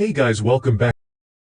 Hey guys, welcome back.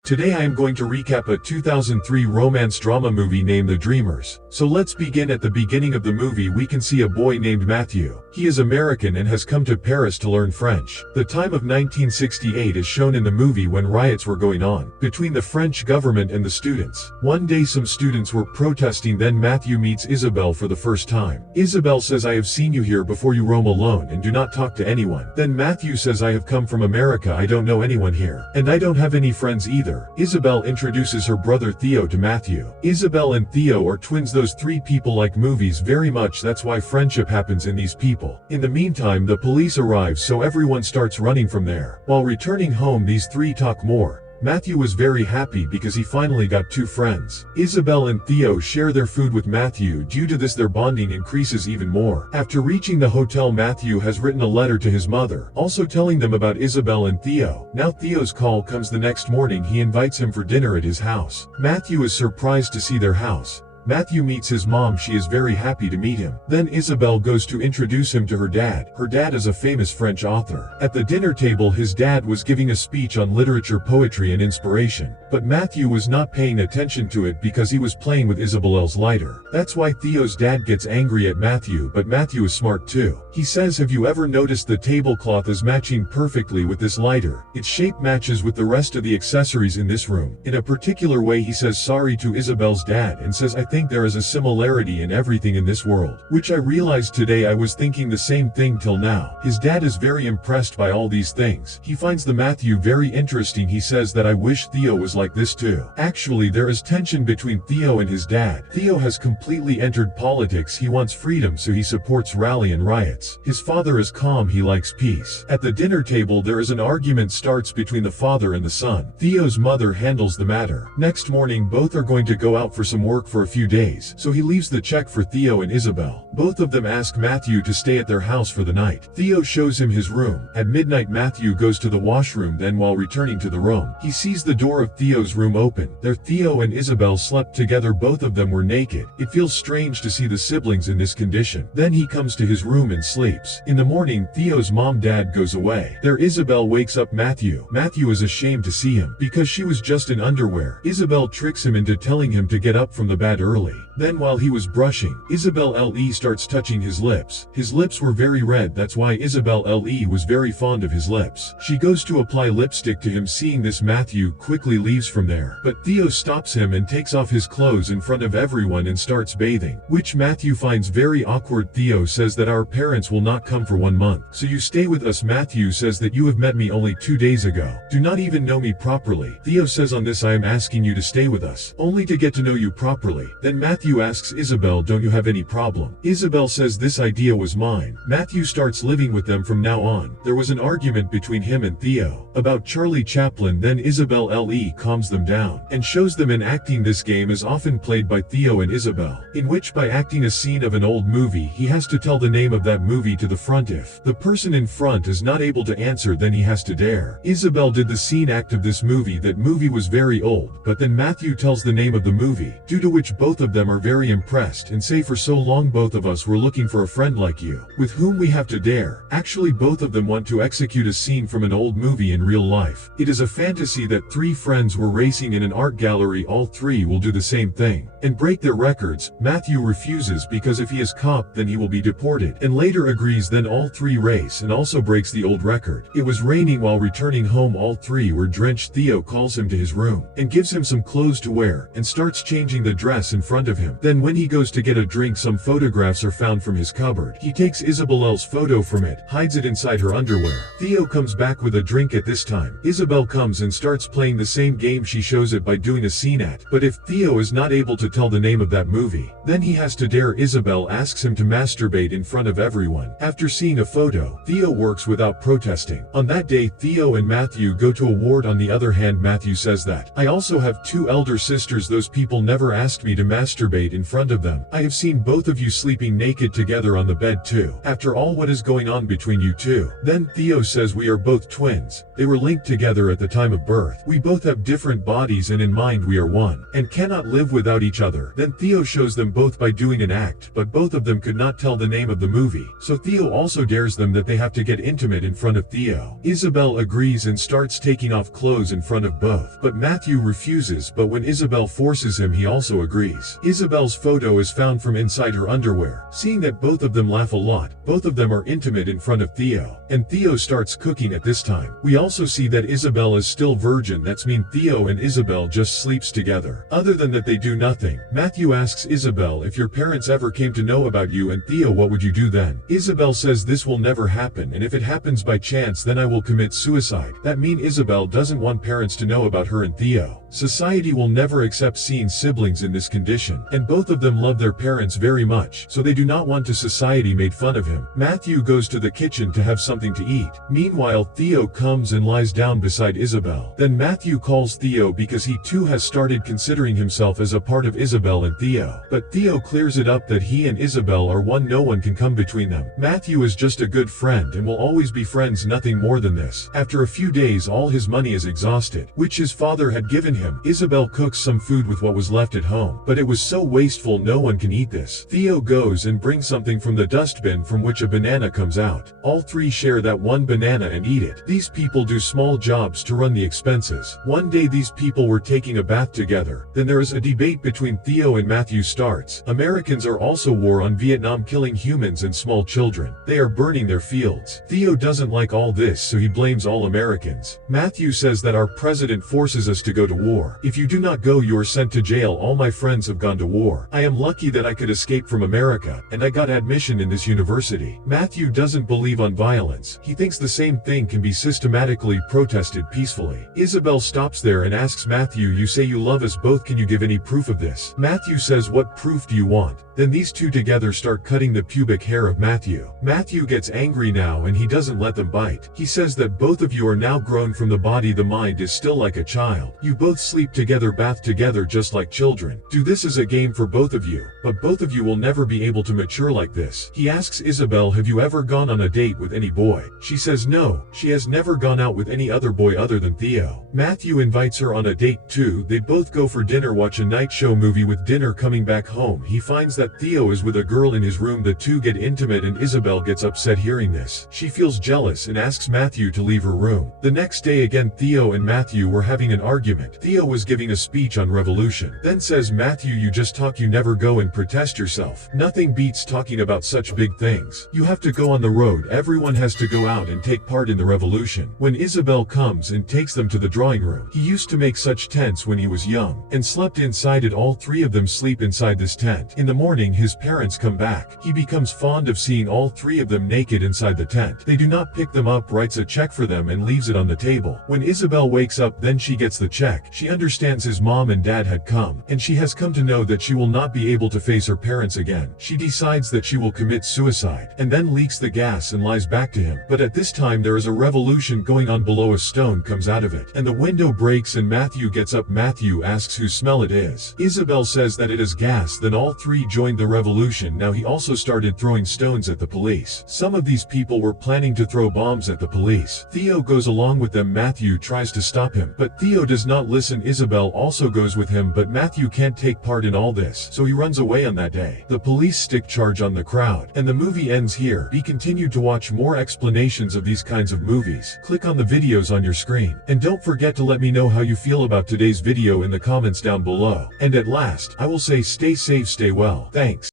Today I am going to recap a 2003 romance drama movie named The Dreamers. So let's begin. At the beginning of the movie we can see a boy named Matthew. He is American and has come to Paris to learn French. The time of 1968 is shown in the movie when riots were going on between the French government and the students. One day some students were protesting, then Matthew meets Isabelle for the first time. Isabelle says, "I have seen you here before, you roam alone and do not talk to anyone." Then Matthew says, "I have come from America, I don't know anyone here. And I don't have any friends either." Isabelle introduces her brother Theo to Matthew. Isabelle and Theo are twins. Those three people like movies very much, that's why friendship happens in these people. In the meantime the police arrive, so everyone starts running from there. While returning home these three talk more. Matthew was very happy because he finally got two friends. Isabelle and Theo share their food with Matthew. Due to this their bonding increases even more. After reaching the hotel, Matthew has written a letter to his mother, also telling them about Isabelle and Theo. Now Theo's call comes the next morning. He invites him for dinner at his house. Matthew is surprised to see their house. Matthew meets his mom. She is very happy to meet him. Then Isabelle goes to introduce him to her dad. Her dad is a famous French author. At the dinner table his dad was giving a speech on literature, poetry and inspiration. But Matthew was not paying attention to it because he was playing with Isabelle's lighter. That's why Theo's dad gets angry at Matthew, but Matthew is smart too. He says, "Have you ever noticed the tablecloth is matching perfectly with this lighter? Its shape matches with the rest of the accessories in this room." In a particular way he says sorry to Isabelle's dad and says, "I think there is a similarity in everything in this world, which I realized today. I was thinking the same thing till now." His dad is very impressed by all these things. He finds the Matthew very interesting. He says that, "I wish Theo was like this too." Actually there is tension between Theo and his dad. Theo has completely entered politics. He wants freedom, so he supports rally and riots. His father is calm. He likes peace. At the dinner table there is an argument starts between the father and the son. Theo's mother handles the matter. Next morning both are going to go out for some work for a few days, so he leaves the check for Theo and Isabelle. Both of them ask Matthew to stay at their house for the night. Theo shows him his room. At midnight Matthew goes to the washroom. Then while returning to the room, he sees the door of Theo's room open. There Theo and Isabelle slept together. Both of them were naked. It feels strange to see the siblings in this condition. Then he comes to his room and sleeps. In the morning Theo's dad goes away. There Isabelle wakes up Matthew. Matthew is ashamed to see him because she was just in underwear. Isabelle tricks him into telling him to get up from the bed early. Then while he was brushing, Isabelle starts touching his lips. His lips were very red. That's why Isabelle was very fond of his lips. She goes to apply lipstick to him. Seeing this Matthew quickly leaves from there. But Theo stops him and takes off his clothes in front of everyone and starts bathing, which Matthew finds very awkward. Theo says that our parents will not come for 1 month, so you stay with us. Matthew says that you have met me only 2 days ago. Do not even know me properly. Theo says, on this I am asking you to stay with us, only to get to know you properly. Then Matthew asks Isabelle, don't you have any problem? Isabelle says this idea was mine. Matthew starts living with them from now on. There was an argument between him and Theo about Charlie Chaplin. Then Isabelle calms them down and shows them an acting. This game is often played by Theo and Isabelle, in which by acting a scene of an old movie he has to tell the name of that movie to the front. If the person in front is not able to answer, then he has to dare. Isabelle did the scene act of this movie. That movie was very old, but then Matthew tells the name of the movie, due to which both of them are very impressed and say, for so long both of us were looking for a friend like you, with whom we have to dare. Actually both of them want to execute a scene from an old movie in real life. It is a fantasy that 3 friends were racing in an art gallery. All 3 will do the same thing and break their records. Matthew refuses because if he is caught then he will be deported, and later agrees. Then all 3 race and also breaks the old record. It was raining. While returning home all 3 were drenched. Theo calls him to his room and gives him some clothes to wear and starts changing the dress in front of him. Then when he goes to get a drink, some photographs are found from his cupboard. He takes Isabelle's photo from it, hides it inside her underwear. Theo comes back with a drink. At this time Isabelle comes and starts playing the same game. She shows it by doing a scene at, but if Theo is not able to tell the name of that movie, then he has to dare. Isabelle asks him to masturbate in front of everyone. After seeing a photo, Theo works without protesting. On that day Theo and Matthew go to a ward. On the other hand Matthew says that, I also have 2 elder sisters. Those people never asked me to masturbate masturbate in front of them. I have seen both of you sleeping naked together on the bed too. After all, what is going on between you two? Then Theo says we are both twins. They were linked together at the time of birth. We both have different bodies and in mind we are one, and cannot live without each other. Then Theo shows them both by doing an act, but both of them could not tell the name of the movie. So Theo also dares them that they have to get intimate in front of Theo. Isabel agrees and starts taking off clothes in front of both, but Matthew refuses, but when Isabel forces him he also agrees. Isabel's photo is found from inside her underwear. Seeing that both of them laugh a lot, both of them are intimate in front of Theo, and Theo starts cooking at this time. We also see that Isabel is still virgin, that's mean Theo and Isabel just sleeps together. Other than that they do nothing. Matthew asks Isabel, if your parents ever came to know about you and Theo, what would you do then? Isabel says this will never happen, and if it happens by chance then I will commit suicide. That mean Isabel doesn't want parents to know about her and Theo. Society will never accept seeing siblings in this condition, and both of them love their parents very much, so they do not want to society made fun of him. Matthew goes to the kitchen to have something to eat. Meanwhile, Theo comes and lies down beside Isabel. Then Matthew calls Theo because he too has started considering himself as a part of Isabel and Theo. But Theo clears it up that he and Isabel are one, no one can come between them. Matthew is just a good friend and will always be friends, nothing more than this. After a few days all his money is exhausted, which his father had given him. Isabel cooks some food with what was left at home, but it was so wasteful no one can eat this. Theo goes and brings something from the dustbin from which a banana comes out. All three share that one banana and eat it. These people do small jobs to run the expenses. One day these people were taking a bath together. Then there is a debate between Theo and Matthew starts. Americans are also war on Vietnam, killing humans and small children. They are burning their fields. Theo doesn't like all this, so he blames all Americans. Matthew says that our president forces us to go to war. If you do not go you are sent to jail. All my friends have gone to war. I am lucky that I could escape from America, and I got admission in this university. Matthew doesn't believe on violence. He thinks the same thing can be systematically protested peacefully. Isabel stops there and asks Matthew, you say you love us both, can you give any proof of this? Matthew says, what proof do you want? Then these two together start cutting the pubic hair of Matthew. Matthew gets angry now and he doesn't let them bite. He says that both of you are now grown from the body, the mind is still like a child. You both sleep together, bath together just like children. Do this as a game for both of you, but both of you will never be able to mature like this. He asks Isabel, have you ever gone on a date with any boy? She says no, she has never gone out with any other boy other than Theo. Matthew invites her on a date too. They both go for dinner, watch a night show movie. With dinner coming back home he finds that Theo is with a girl in his room. The two get intimate and Isabel gets upset hearing this. She feels jealous and asks Matthew to leave her room. The next day again Theo and Matthew were having an argument. Theo was giving a speech on revolution. Then says Matthew, you just talk, you never go and protest yourself. Nothing beats talking about such big things. You have to go on the road. Everyone has to go out and take part in the revolution. When Isabel comes and takes them to the drawing room, he used to make such tents when he was young and slept inside it. All three of them sleep inside this tent. In the morning his parents come back. He becomes fond of seeing all three of them naked inside the tent. They do not pick them up, writes a check for them and leaves it on the table. When Isabel wakes up then she gets the check. She understands his mom and dad had come, and she has come to know that she will not be able to face her parents again. She decides that she will commit suicide, and then leaks the gas and lies back to him. But at this time there is a revolution going on below. A stone comes out of it, and the window breaks and Matthew gets up. Matthew asks whose smell it is. Isabel says that it is gas. Then all three joined the revolution. Now he also started throwing stones at the police. Some of these people were planning to throw bombs at the police. Theo goes along with them. Matthew tries to stop him, but Theo does not listen. Isabel also goes with him, but Matthew can't take part in all this, so he runs away on that day. The police stick charge on the crowd, and the movie ends here. Be continued. To watch more explanations of these kinds of movies, click on the videos on your screen, and don't forget to let me know how you feel about today's video in the comments down below. And at last, I will say stay safe, stay well. Thanks.